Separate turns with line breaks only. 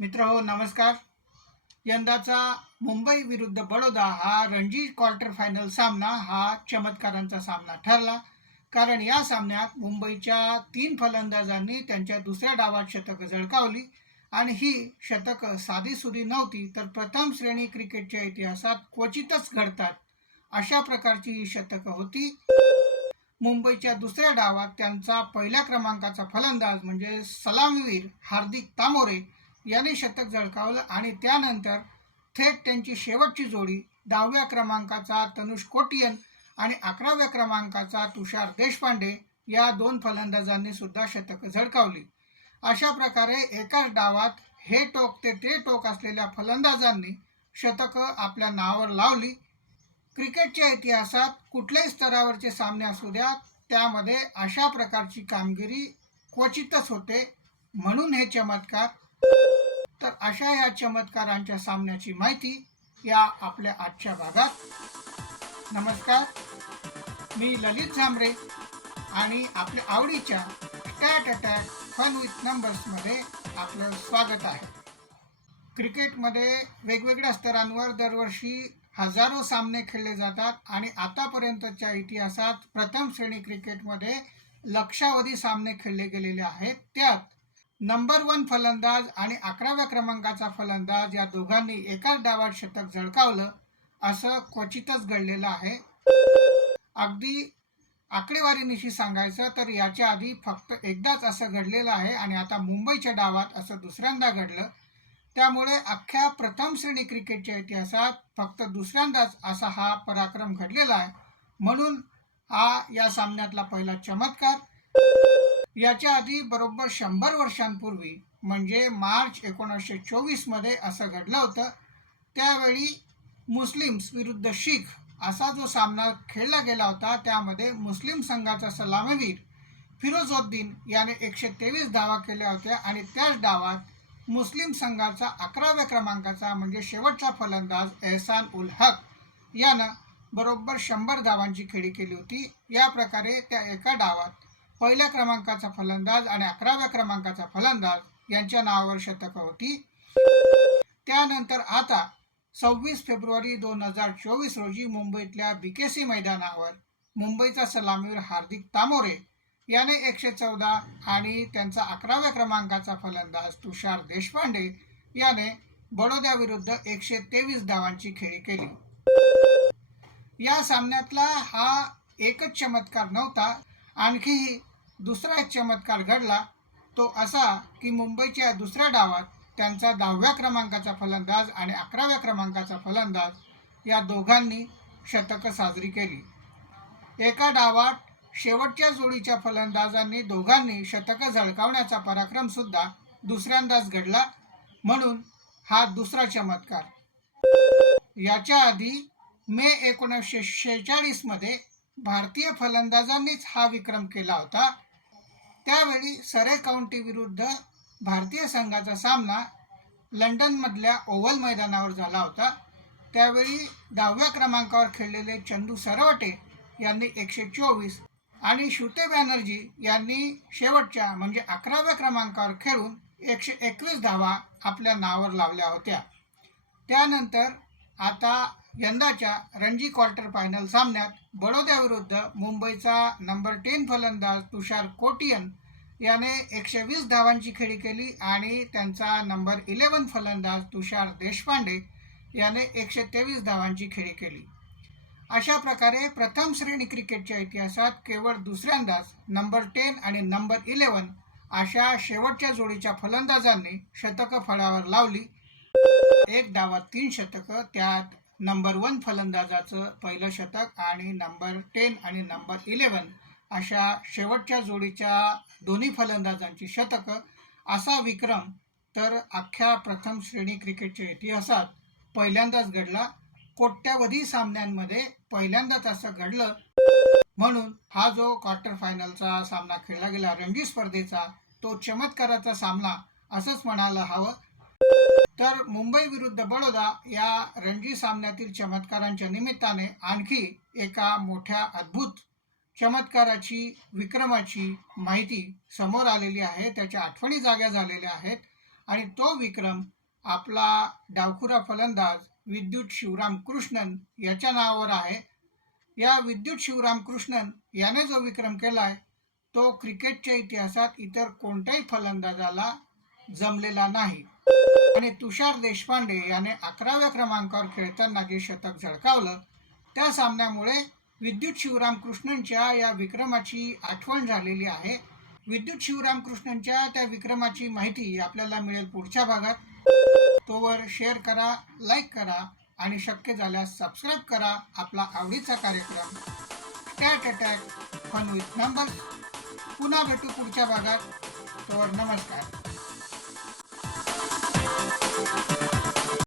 मित्र हो नमस्कार. यंदाचा मुंबई विरुद्ध बडोदा हा रणजी क्वार्टर फायनल सामना हा चमत्कारांचा सामना ठरला. कारण या सामन्यात मुंबईच्या तीन फलंदाजांनी त्यांच्या दुसऱ्या डावात शतकं झळकावली आणि ही शतकं साधीसुधी नव्हती तर प्रथम श्रेणी क्रिकेटच्या इतिहासात क्वचितच घडतात. अशा प्रकारची ही शतकं होती. मुंबईच्या दुसऱ्या डावात त्यांचा पहिल्या क्रमांकाचा फलंदाज म्हणजे सलामवीर हार्दिक तामोरे याने शतक झळकावलं आणि त्यानंतर थेट त्यांची शेवटची जोडी दहाव्या क्रमांकाचा तनुष कोटियन आणि अकराव्या क्रमांकाचा तुषार देशपांडे या दोन फलंदाजांनी सुद्धा शतकं झळकावली. अशा प्रकारे एकाच डावात हे टोक ते ते टोक असलेल्या फलंदाजांनी शतकं आपल्या नावावर लावली. क्रिकेटच्या इतिहासात कुठल्याही स्तरावरचे सामने असू द्या त्यामध्ये अशा प्रकारची कामगिरी क्वचितच होते. म्हणून हे चमत्कार तर अशा या चमत्कारांच्या सामन्याची माहिती या आपल्या आजच्या भागात. नमस्कार. मी ललित झांबरे आणि आपल्या आवडीच्या स्टॅट अटॅक फन विथ नंबर्समध्ये आपलं स्वागत आहे. क्रिकेटमध्ये वेगवेगळ्या स्तरांवर दरवर्षी हजारो सामने खेळले जातात आणि आतापर्यंतच्या इतिहासात प्रथम श्रेणी क्रिकेटमध्ये लक्षावधी सामने खेळले गेलेले आहेत. त्यात नंबर वन फलंदाज आणि अकराव्या क्रमांकाचा फलंदाज या दोघांनी एकाच डावात शतक झळकावलं असं क्वचितच घडलेलं आहे. अगदी आकडेवारीनिशी सांगायचं तर याच्या आधी फक्त एकदाच असं घडलेलं आहे आणि आता मुंबईच्या डावात असं दुसऱ्यांदा घडलं. त्यामुळे अख्ख्या प्रथम श्रेणी क्रिकेटच्या इतिहासात फक्त दुसऱ्यांदाच असा हा पराक्रम घडलेला आहे. म्हणून हा या सामन्यातला पहिला चमत्कार याच्या आधी बरोबर शंभर वर्षांपूर्वी म्हणजे मार्च एकोणीसशे चोवीसमध्ये असं घडलं होतं त्यावेळी मुस्लिम्स विरुद्ध शीख असा जो सामना खेळला गेला होता त्यामध्ये मुस्लिम संघाचा सलामीवीर फिरोजोद्दीन याने एकशे तेवीस धावा केल्या होत्या आणि त्याच डावात मुस्लिम संघाचा अकराव्या क्रमांकाचा म्हणजे शेवटचा फलंदाज एहसान उल हक यानं बरोबर शंभर धावांची खेळी केली होती. या प्रकारे त्या एका डावात पहिल्या क्रमांकाचा फलंदाज आणि अकराव्या क्रमांकाचा फलंदाज यांच्या नावावर शतकं होती. त्यानंतर आता सव्वीस फेब्रुवारी दोन हजार चोवीस रोजी मुंबईतल्या बीकेसी मैदानावर मुंबईचा सलामीवीर हार्दिक तामोरे याने एकशे चौदा आणि त्यांचा अकराव्या क्रमांकाचा फलंदाज तुषार देशपांडे याने बडोद्याविरुद्ध एकशे तेवीस धावांची खेळी केली. या सामन्यातला हा एकच चमत्कार नव्हता. आणखीही दुसरा एक चमत्कार घडला. तो असा की मुंबईच्या दुसऱ्या डावात त्यांचा दहाव्या क्रमांकाचा फलंदाज आणि अकराव्या क्रमांकाचा फलंदाज या दोघांनी शतकं साजरी केली. एका डावात शेवटच्या जोडीच्या फलंदाजांनी दोघांनी शतकं झळकावण्याचा पराक्रम सुद्धा दुसऱ्यांदाच घडला. म्हणून हा दुसरा चमत्कार. याच्या आधी मे एकोणीसशे शेहेचाळीसमध्ये भारतीय फलंदाजांनीच हा विक्रम केला होता. त्यावेळी सरे काउंटी विरुद्ध भारतीय संघाचा सामना लंडनमधल्या ओव्हल मैदानावर झाला होता. त्यावेळी दहाव्या क्रमांकावर खेळलेले चंदू सरवटे यांनी एकशे चोवीस आणि श्रुते बॅनर्जी यांनी शेवटच्या म्हणजे अकराव्या क्रमांकावर खेळून एकशे एकवीस धावा आपल्या नावावर लावल्या होत्या. त्यानंतर आता यंदाच्या रणजी क्वार्टर फायनल सामन्यात बडोद्याविरुद्ध मुंबईचा नंबर टेन फलंदाज तुषार कोटियन याने एकशे वीस धावांची खेळी केली आणि त्यांचा नंबर इलेवन फलंदाज तुषार देशपांडे याने एकशे तेवीस धावांची खेळी केली. अशा प्रकारे प्रथम श्रेणी क्रिकेटच्या इतिहासात केवळ दुसऱ्यांदाच नंबर टेन आणि नंबर इलेवन अशा शेवटच्या जोडीच्या फलंदाजांनी शतकं फळावर लावली एक डावात तीन शतकं त्यात नंबर वन फलंदाजाचं पहिलं शतक आणि नंबर टेन आणि नंबर इलेवन अशा शेवटच्या जोडीच्या दोन्ही फलंदाजांची शतकं. असा विक्रम तर अख्ख्या प्रथम श्रेणी क्रिकेटच्या इतिहासात पहिल्यांदाच घडला. कोट्यावधी सामन्यांमध्ये पहिल्यांदाच असं घडलं. म्हणून हा जो क्वार्टर फायनलचा सामना खेळला गेला रणजी स्पर्धेचा तो चमत्काराचा सामना असंच म्हणायला हवं. तर मुंबई विरुद्ध बडोदा या रणजी सामन्यातील चमत्कारांच्या निमित्ताने आणखी एका मोठ्या अद्भुत चमत्काराची विक्रमाची माहिती समोर आलेली आहे. त्याच्या आठवणी जाग्या झालेल्या आहेत आणि तो विक्रम आपला डावखुरा फलंदाज विद्युत शिवराम कृष्णन याच्या नावावर आहे. या विद्युत शिवराम कृष्णन याने जो विक्रम केला आहे तो क्रिकेटच्या इतिहासात इतर कोणत्याही फलंदाजाला जमलेला नाही. आणि तुषार देशपांडे याने अकराव्या क्रमांकावर खेळताना जे शतक झळकावलं त्या सामन्यामुळे विद्युत शिवराम कृष्णनच्या या विक्रमाची आठवण झालेली आहे. विद्युत शिवराम कृष्णनच्या त्या विक्रमाची माहिती आपल्याला मिळेल पुढच्या भागात. तोवर शेअर करा लाईक करा आणि शक्य झाल्यास सबस्क्राईब करा आपला आवडीचा कार्यक्रम. Stat attack fun with number पुन्हा भेटू पुढच्या भागात. तोवर नमस्कार. Bye.